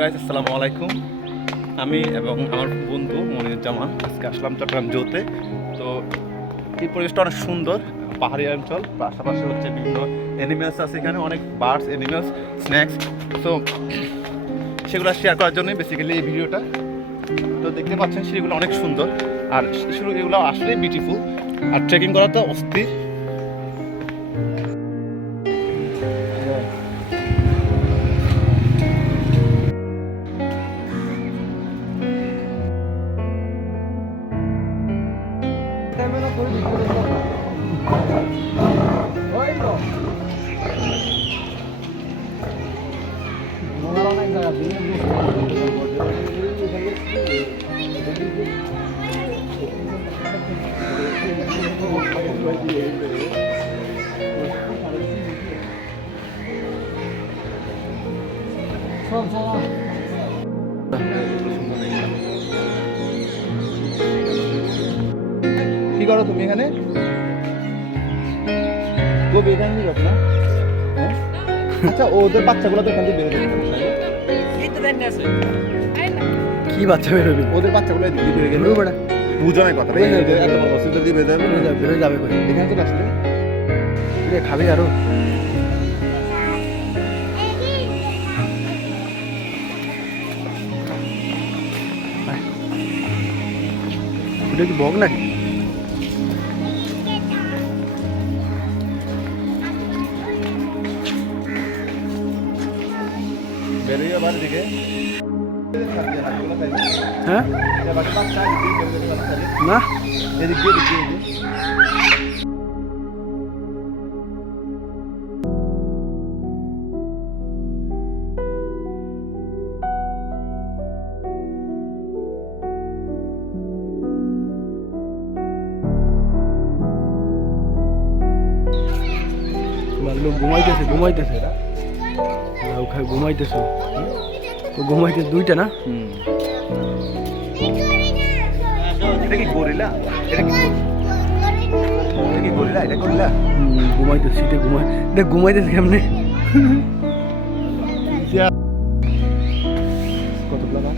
Guys আসসালামু আলাইকুম। আমি এবং আমার বন্ধু মনিরুজ্জামান আজকে আসলাম চট্টগ্রাম জোতে। তো এই পরিবেশটা অনেক সুন্দর, পাহাড়ি অঞ্চল, পাশাপাশি হচ্ছে বিভিন্ন অ্যানিমেলস আছে এখানে, অনেক বার্ডস অ্যানিমেলস স্ন্যাক্স তো সেগুলো শেয়ার করার জন্যই বেসিক্যালি এই ভিডিওটা তো দেখতে পাচ্ছেন, সেগুলো অনেক সুন্দর। আর শুরু, এগুলো আসলে বিউটিফুল আর ট্রেকিং করা তো অস্থির। कैमरा खोल ओए लो मोरा नहीं करा बिना Come on. করো তুমি এখানে। গো এখানে কি করো না হ্যাঁ? আচ্ছা ওদের বাচ্চাগুলো তো এখান থেকে বেরোবে কি বাচ্চা বেরোবি? ওদের বাচ্চাগুলো এদিকে বেরো গেল। বেটা বুঝো না কথা বেরোবে, বেরোবে। বড় অসুবিধা দিয়ে বেরোবে যাবে বেরোয় যাবে এখানে চলে আসলে খাবি আরও। এটা কি বক নাকি? বেরিয়ে বাড়ি দিকে। হ্যাঁ? না। এদিক এদিক। লোক ঘুমাইতেছে ঘুমাইতেছে। লাউ ঘুমাইতেছ? তো ঘুমাইতে দুইটা না। এটা কি গরিলা? এটা কি এটা গরিলা? এটা গরিলা? ঘুমাইতেছি ঘুমাই দেখ ঘুমাইতেছে কেমনে? কত টাকা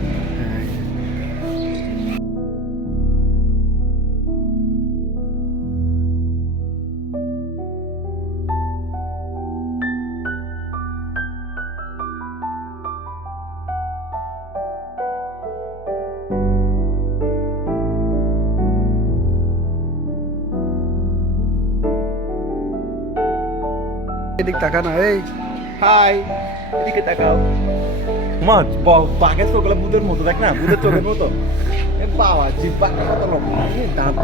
এদিক তাকা না এই। হাই এদিকে তাকাও। মাছ বাঘের চোখগুলো বুধের মতো দেখ না বুধের চোখের মতো। এ বাবা জিব্বা কত লম্বা। দাঁত?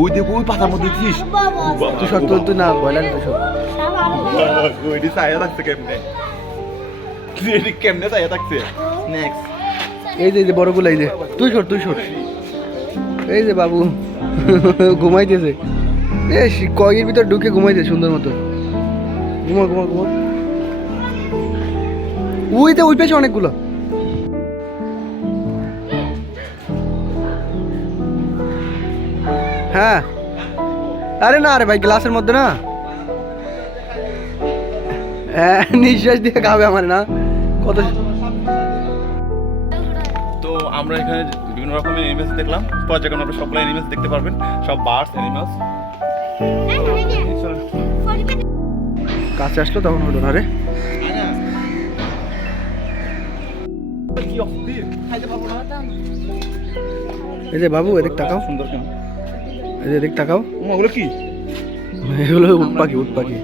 ওই দেখ। ওই পাতার মধ্যে দিস তুই না বয়লার তুই সব কেমনে? এটি কেমনে ছায়া থাকছে? নেক্সট এই যে এই যে বড়গুলো এই যে। তুই সর তুই সর। এই যে বাবু ঘুমাইতেছে। এ শি- কয়ের ভিতর ঢুকে ঘুমাইছে সুন্দর মতো। ঘুমা ঘুমা ঘুমা ওই তো ওই পেছে অনেকগুলো। হ্যাঁ। আরে না আরে ভাই গ্লাসের মধ্যে না। হ্যাঁ নিঃশ্বাস দিয়ে খাবে আমার না। কত তো আমরা এখানে বিভিন্ন রকমের এনিমেলস দেখলাম। পর্যায়ক্রমে আপনারা সবগুলো এনিমেলস দেখতে পারবেন সব বার্ডস এনিমেলস কাছে আসলো তখন হলো না রে। এই যে বাবু এদিক তাকাও। সুন্দর কেন এই যে এদিক তাকাও। ওগুলো কি? এগুলো উট পাখি উট পাখি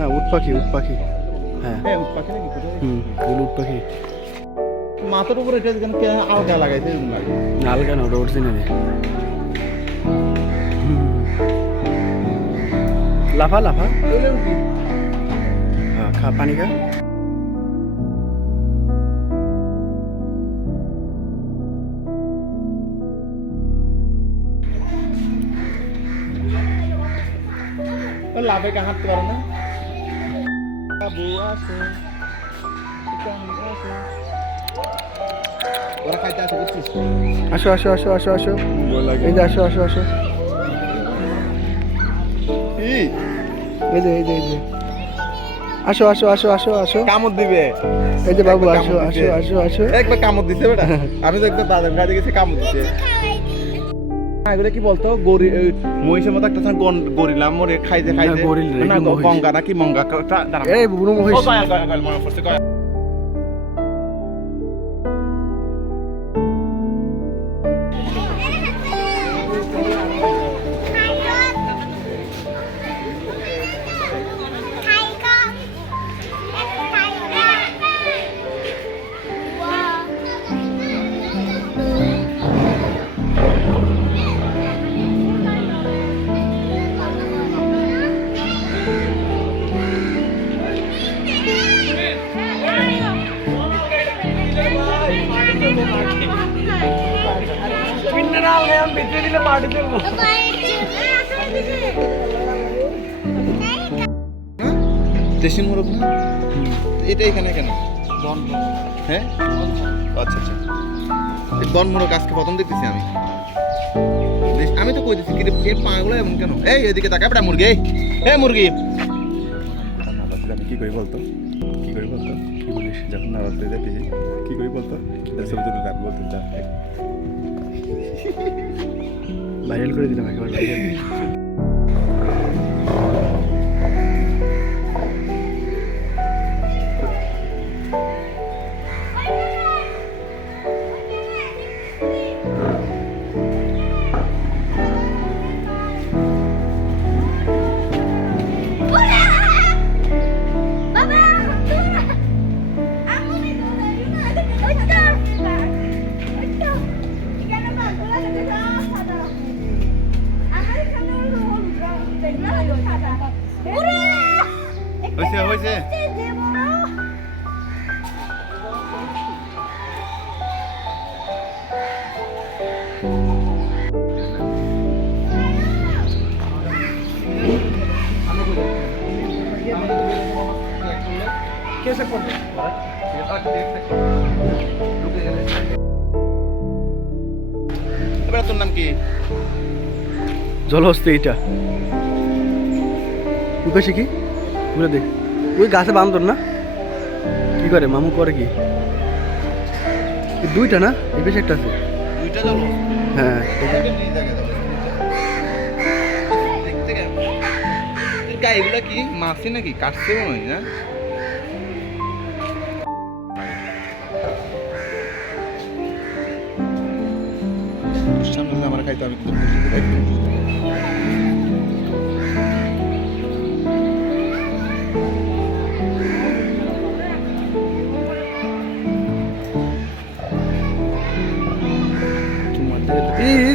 না উট পাখি উট পাখি হ্যাঁ। হ্যাঁ পাখি নাকি কোথায়? হুম এগুলো উট পাখি মাথার উপরে এটা যেন কে আলগা লাগাইছে এরকম লাগে। নালগা না ওটা অরিজিনালি লাফা লাফা। হ্যাঁ খা পানি খা। লাভে কা হাঁটতে পারে না। আসে আসো আসো আসো আসো। এই যে আসো আসো আসো। এই যে এই যে এই যে। আসো আসো আসো আসো আসো। কামড় দিবে। এই যে বাবু আসো আসো। আসো আসো। একবার কামড় দিছে বেটা। আমি তো একবার দাদার গাড়ি গেছি কামড় দিছে। এগুলো কি বলতো? গরি মহিষের মতো একটা গন- গরিলা মরে খাইতে খাইতে? না, গরিল না। গঙ্গা নাকি মঙ্গা। এই বুড়ো মহিষ। দেশি মোরগ না এটা এখানে কেন হ্যাঁ আচ্ছা আচ্ছা এই বন মোরগ আজকে প্রথম দেখতেছি আমি আমি তো কই দিচ্ছি কি এর পাগুলো এমন কেন এই এদিকে তাকা বেটা মুরগি এই, মুরগি আমি কি করি বলতো কি করি বলতো কি বলিস যখন নবরাত্রি দেখেছি কি করি বলতো ছবি তুলে বলতো যা ভাইরাল করে দিলাম একেবারে। ভাইরাল হয়েছে হয়েছে এবার তোর নাম কি? জলহস্তি এইটা। উঠেছে কি? ঘুরে দেখ। ওই গাছে বান্দর না? কি করে মামু করে কি? দুইটা না? এই বেশ একটা আছে। দুইটা হ্যাঁ। এগুলা কি মাছি নাকি? কাটছে মনে হয় না? আমার খাইতো আমি কিন্তু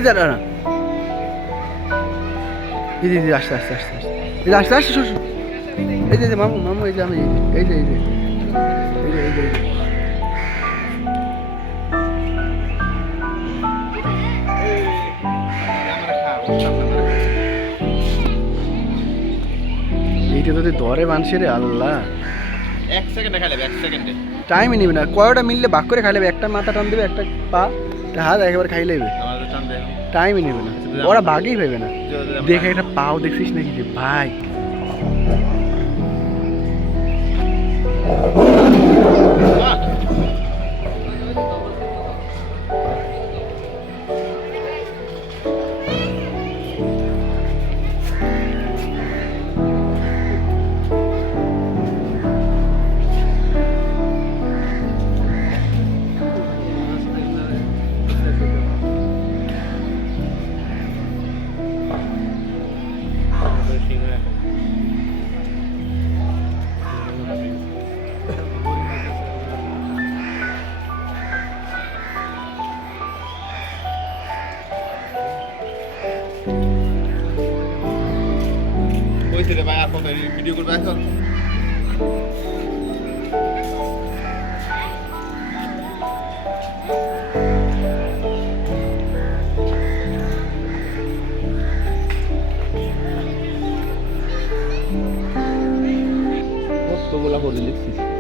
দাঁড়া না এই যে, আস্তে আস্তে আস্তে আস্তে এই আস্তে আস্তে শোষ এই যে মামু মামু এই যে আমি এই যে এই যে এই এই। এইটা ধরে মানুষের আল্লাহ এক সেকেন্ডে খাইলে এক সেকেন্ডে টাইমই নিবে না কয়টা মিললে ভাগ করে খাইলে একটা মাথা টান দেবে একটা পা হাত একেবারে খাই টাইমই নেবে না। ওরা বাঘেই ভেবে না। দেখে একটা পাও দেখছিস নাকি যে ভাই কইছে রে ভাই আর কত ভিডিও করবে এখন? কতগুলা করে লিখছিস?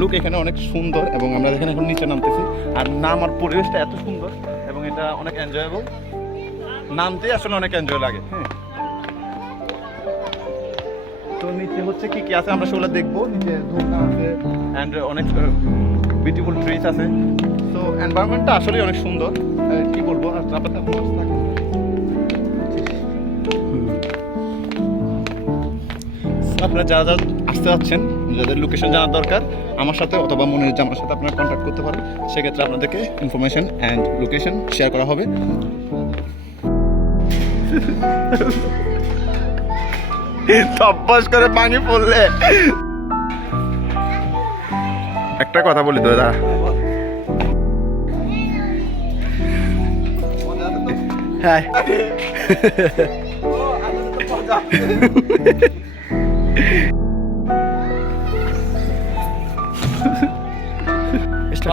লুক এখানে অনেক সুন্দর এবং আমরা এখানে এখন নিচে নামতেছি। আর নাম আর পরিবেশটা এত সুন্দর এবং এটা অনেক এনজয়েবল নামতে আসলে অনেক এনজয় লাগে হ্যাঁ। তো নিচে হচ্ছে কি কি আছে আমরা সেগুলো দেখব। নিচে আছে অ্যান্ড অনেক বিউটিফুল ট্রিজ আছে। তো এনভায়রনমেন্টটা আসলে অনেক সুন্দর। কি বলব? আর। আপনারা যারা যারা আসতে যাচ্ছেন যাদের লোকেশন জানার দরকার, আমার সাথে অথবা মনে হচ্ছে আমার সাথে আপনারা কন্ট্যাক্ট করতে পারেন, সেক্ষেত্রে আপনাদেরকে ইনফরমেশন অ্যান্ড লোকেশন শেয়ার করা হবে। করে পানি পড়লে। একটা কথা বলি দাদা। হ্যাঁ।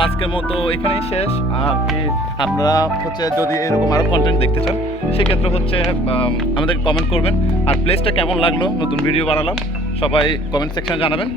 আজকের মতো এখানেই শেষ। আর আপনারা হচ্ছে যদি এরকম আরও কন্টেন্ট দেখতে চান সেক্ষেত্রে হচ্ছে আম, আমাদেরকে কমেন্ট করবেন। আর প্লেসটা কেমন লাগল? নতুন ভিডিও বানালাম। সবাই কমেন্ট সেকশনে জানাবেন।